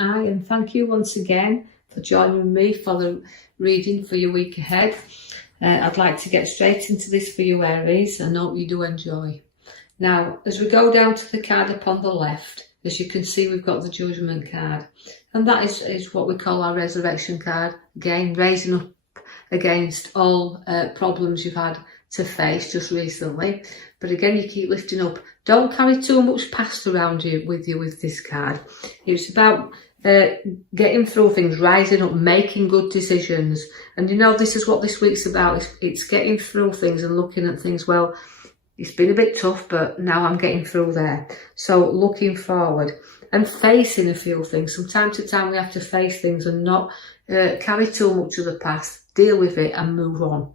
Aye, and thank you once again for joining me for the reading for your week ahead. I'd like to get straight into this for you, Aries, and hope you do enjoy. Now, as we go down to the card upon the left, as you can see, we've got the Judgment card, and that is what we call our Resurrection card. Again, raising up against all problems you've had to face just recently. But again, you keep lifting up. Don't carry too much past around you with this card. It's about getting through things, rising up, making good decisions. And you know, this is what this week's about. It's getting through things and looking at things. Well, it's been a bit tough, but now I'm getting through there. So looking forward and facing a few things. From time to time, we have to face things and not carry too much of the past, deal with it and move on.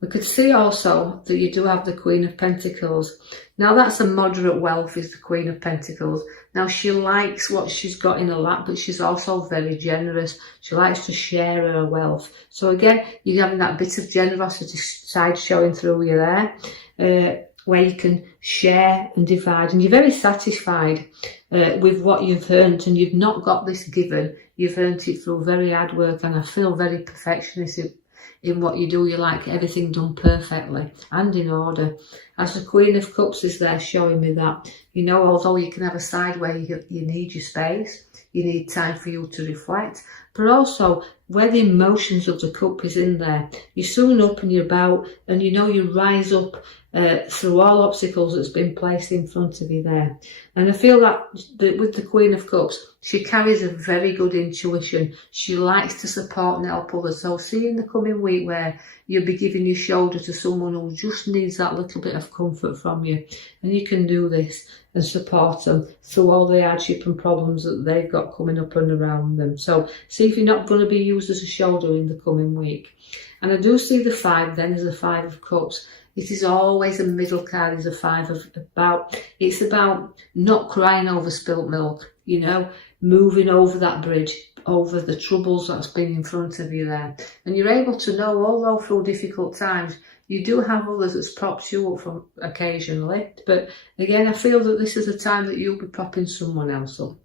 We could see also that you do have the Queen of Pentacles. Now that's a moderate wealth, is the Queen of Pentacles. Now she likes what she's got in her lap, but she's also very generous. She likes to share her wealth. So again, you're having that bit of generosity side showing through you there, where you can share and divide. And you're very satisfied with what you've earned, and you've not got this given. You've earned it through very hard work, and I feel very perfectionist in what you do. You like everything done perfectly and in order. As the Queen of Cups is there showing me that, you know, although you can have a side where you need your space, you need time for you to reflect, but also where the emotions of the cup is in there, you're soon up and you're about, and you know you rise up through all obstacles that's been placed in front of you there. And I feel that with the Queen of Cups, she carries a very good intuition. She likes to support and help others. So see in the coming week where you'll be giving your shoulder to someone who just needs that little bit of comfort from you. And you can do this and support them through all the hardship and problems that they've got coming up and around them. So see if you're not going to be used as a shoulder in the coming week. And I do see the 5 then as a 5 of Cups. It is always a middle card, is a 5 of it's about not crying over spilt milk, you know, moving over that bridge, over the troubles that's been in front of you there. And you're able to know, although through difficult times, you do have others that's propped you up from occasionally. But again, I feel that this is a time that you'll be propping someone else up.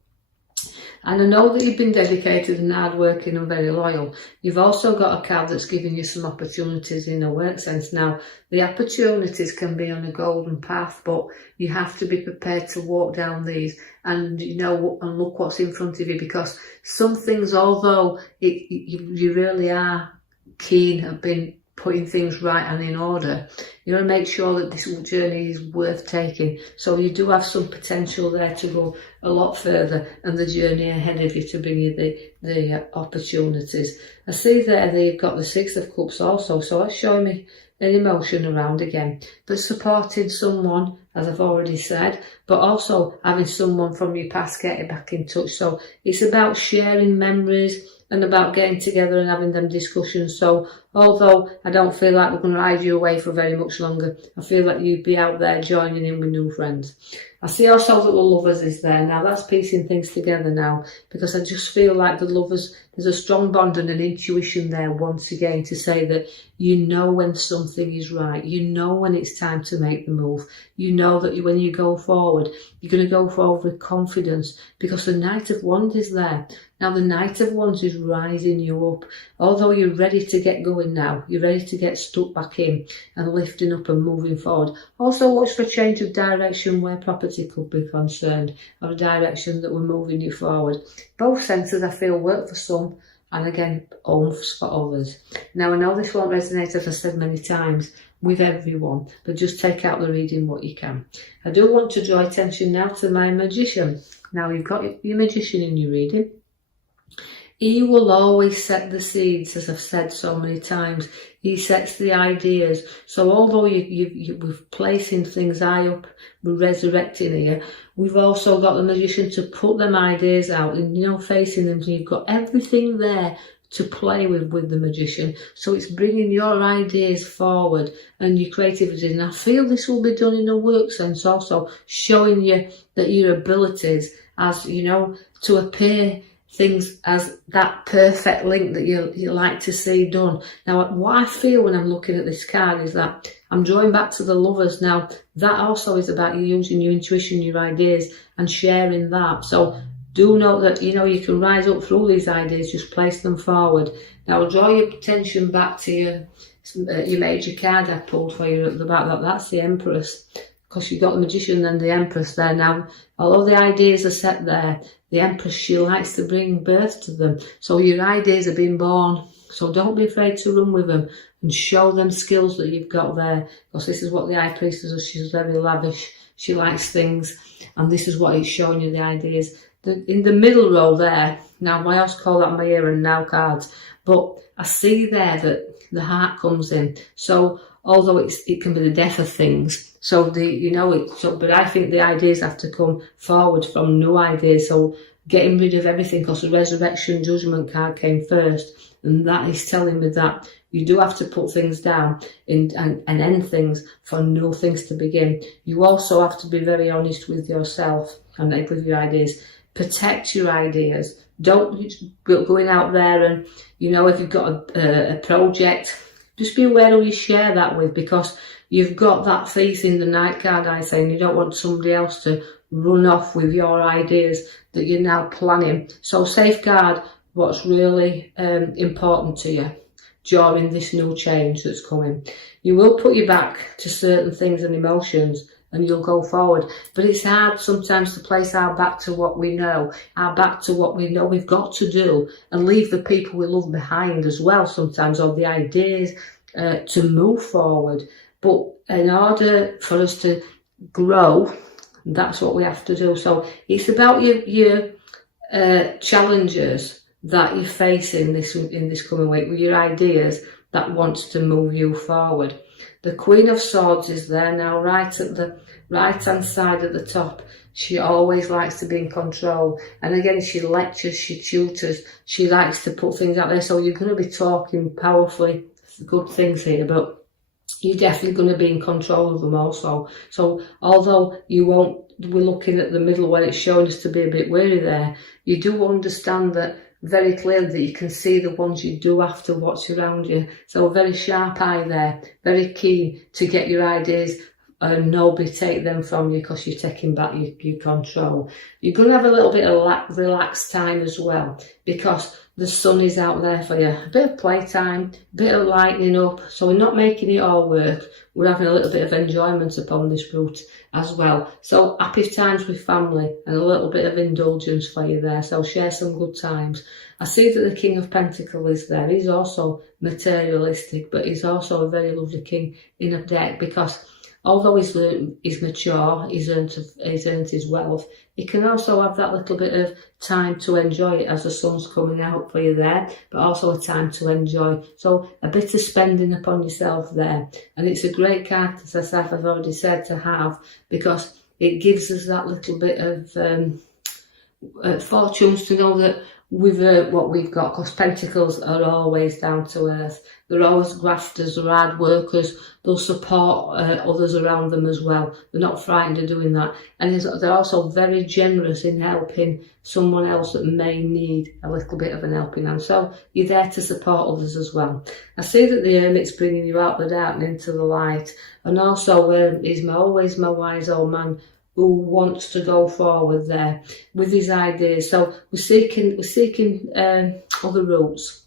And I know that you've been dedicated and hardworking and very loyal. You've also got a card that's giving you some opportunities in a work sense. Now, the opportunities can be on a golden path, but you have to be prepared to walk down these and, you know, and look what's in front of you, because some things, although you really are keen at being putting things right and in order, you want to make sure that this journey is worth taking. So you do have some potential there to go a lot further, and the journey ahead of you to bring you the opportunities. I see there that you've got the 6 of Cups also, so that's showing me an emotion around again, but supporting someone, as I've already said, but also having someone from your past getting back in touch. So it's about sharing memories and about getting together and having them discussions. So although I don't feel like we're going to ride you away for very much longer, I feel like you'd be out there joining in with new friends. I see also that the Lovers is there. Now that's piecing things together now, because I just feel like the Lovers, there's a strong bond and an intuition there once again to say that you know when something is right. You know when it's time to make the move. You know that when you go forward, you're going to go forward with confidence, because the Knight of Wands is there. Now the Knight of Wands is rising you up. Although you're ready to get going now, you're ready to get stuck back in and lifting up and moving forward. Also watch for change of direction where property could be concerned, or a direction that we're moving you forward. Both senses I feel work for some, and again, oomph for others. Now I know this won't resonate, as I said many times, with everyone, but just take out the reading what you can. I do want to draw attention now to my Magician. Now you've got your Magician in your reading. He will always set the seeds, as I've said so many times. He sets the ideas. So although we're placing things high up, we're resurrecting here, we've also got the Magician to put them ideas out and, you know, facing them. So you've got everything there to play with the Magician. So it's bringing your ideas forward and your creativity. And I feel this will be done in a work sense also, showing you that your abilities, as, you know, to appear things as that perfect link that you like to see done. Now, what I feel when I'm looking at this card is that I'm drawing back to the Lovers. Now, that also is about you using your intuition, your ideas, and sharing that. So Do note that, you know, you can rise up through these ideas, just place them forward. Now, draw your attention back to your major card I pulled for you at the back. That's the Empress, because you've got the Magician and the Empress there. Now, although the ideas are set there, the Empress, she likes to bring birth to them. So your ideas are being born. So don't be afraid to run with them and show them skills that you've got there. Because this is what the High Priestess does. She's very lavish. She likes things. And this is what it's showing you, the ideas. In the middle row there, now I also call that my here and now cards. But I see there that the heart comes in. So although it can be the death of things. So but I think the ideas have to come forward from new ideas. So getting rid of everything, because the Resurrection Judgment card came first, and that is telling me that you do have to put things down and end things for new things to begin. You also have to be very honest with yourself and with your ideas. Protect your ideas. Don't going out there and, you know, if you've got a project, just be aware who you share that with, because you've got that faith in the Knight card, I say, and you don't want somebody else to run off with your ideas that you're now planning. So safeguard what's really important to you during this new change that's coming. You will put you back to certain things and emotions, and you'll go forward. But it's hard sometimes to place our back to what we know, our back to what we know we've got to do, and leave the people we love behind as well sometimes, or the ideas to move forward. But in order for us to grow, that's what we have to do. So it's about your challenges that you're facing in this coming week, with your ideas that wants to move you forward. The Queen of Swords is there now, right at the right-hand side at the top. She always likes to be in control. And again, she lectures, she tutors, she likes to put things out there. So you're going to be talking powerfully good things here, but you're definitely going to be in control of them also. So although we're looking at the middle where it's showing us to be a bit weary there, you do understand that very clearly, that you can see the ones you do have to watch around you. So a very sharp eye there, very keen to get your ideas and nobody take them from you, because you're taking back your control. You're going to have a little bit of relaxed time as well, because the sun is out there for you. A bit of playtime, a bit of lightening up. So we're not making it all work. We're having a little bit of enjoyment upon this route as well. So happy times with family and a little bit of indulgence for you there. So share some good times. I see that the King of Pentacles is there. He's also materialistic, but he's also a very lovely king in a deck, because although he's mature, he's earned his wealth, he can also have that little bit of time to enjoy it as the sun's coming out for you there, but also a time to enjoy. So a bit of spending upon yourself there. And it's a great card, as I've already said, to have, because it gives us that little bit of fortunes to know that with what we've got, because Pentacles are always down to earth. They're always grafters, they're hard workers, they'll support others around them as well. They're not frightened of doing that. And they're also very generous in helping someone else that may need a little bit of an helping hand. So you're there to support others as well. I see that the Hermit's bringing you out the dark and into the light. And also he's always my wise old man, who wants to go forward there with his ideas. So we're seeking other routes.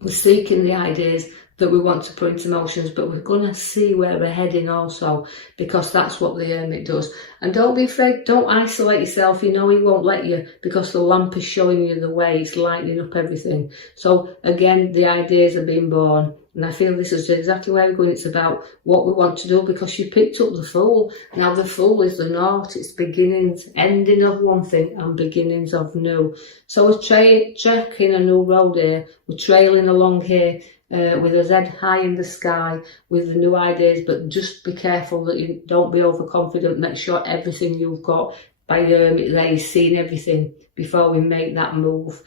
We're seeking the ideas that we want to put into motions, but we're going to see where we're heading also, because that's what the Hermit does. And don't be afraid, don't isolate yourself. You know he won't let you, because the lamp is showing you the way, it's lighting up everything. So again, the ideas are being born. And I feel this is exactly where we're going. It's about what we want to do, because you picked up the Fool. Now the Fool is the North. It's beginnings, ending of one thing and beginnings of new. So we're tracking a new road here. We're trailing along here with a head high in the sky with the new ideas, but just be careful that you don't be overconfident. Make sure everything you've got by your Hermit there is seeing everything before we make that move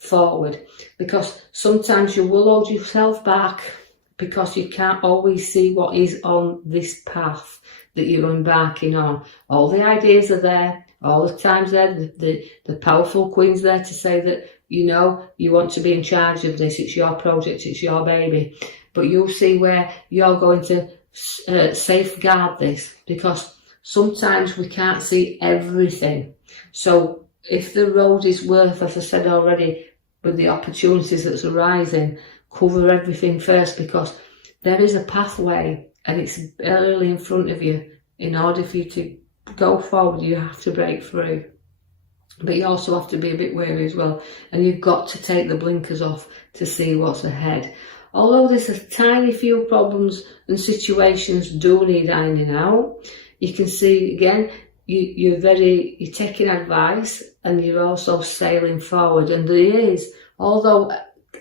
forward, because sometimes you will hold yourself back because you can't always see what is on this path that you're embarking on. All the ideas are there, all the times there, the powerful Queen's there to say that, you know, you want to be in charge of this, it's your project, it's your baby, but you'll see where you're going to safeguard this, because sometimes we can't see everything. So if the road is worth, as I said already, with the opportunities that's arising, cover everything first, because there is a pathway and it's early in front of you. In order for you to go forward, you have to break through. But you also have to be a bit wary as well, and you've got to take the blinkers off to see what's ahead. Although there's a tiny few problems and situations do need ironing out, you can see again, you're taking advice and you're also sailing forward. And there is, although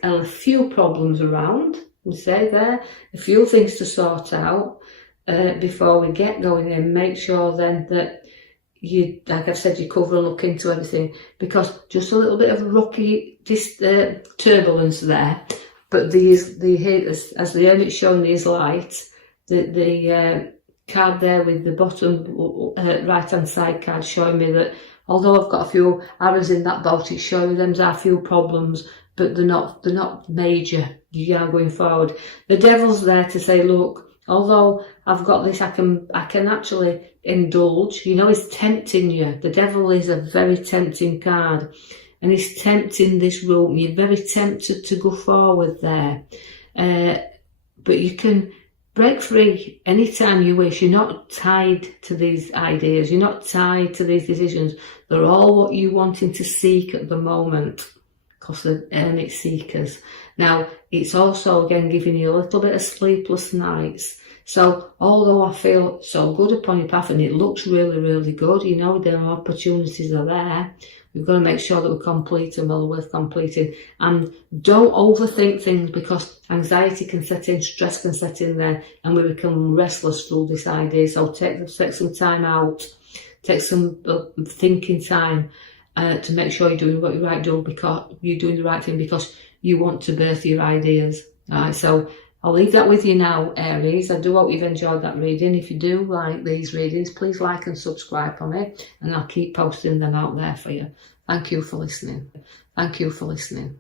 a few problems around, we say there, a few things to sort out before we get going, and make sure then that you, like I've said, you cover and look into everything, because just a little bit of rocky turbulence there. But as the hermit's showing these lights, the card there with the bottom right hand side card showing me that although I've got a few arrows in that boat, it's showing there's a few problems, but they're not major. You are going forward. The devil's there to say, look, although I've got this, I can actually indulge. You know, he's tempting you. The devil is a very tempting card, and he's tempting this route. You're very tempted to go forward there, but you can break free anytime you wish. You're not tied to these ideas. You're not tied to these decisions. They're all what you're wanting to seek at the moment, because they're hermit seekers. Now, it's also, again, giving you a little bit of sleepless nights. So, although I feel so good upon your path and it looks really, really good, you know, the opportunities are there, we've got to make sure that we complete them well worth completing. And don't overthink things, because anxiety can set in, stress can set in there, and we become restless through this idea. So take some time out, take some thinking time to make sure you're doing what you're right doing, because you're doing the right thing, because you want to birth your ideas. All right, so I'll leave that with you now, Aries. I do hope you've enjoyed that reading. If you do like these readings, please like and subscribe for me, and I'll keep posting them out there for you. Thank you for listening. Thank you for listening.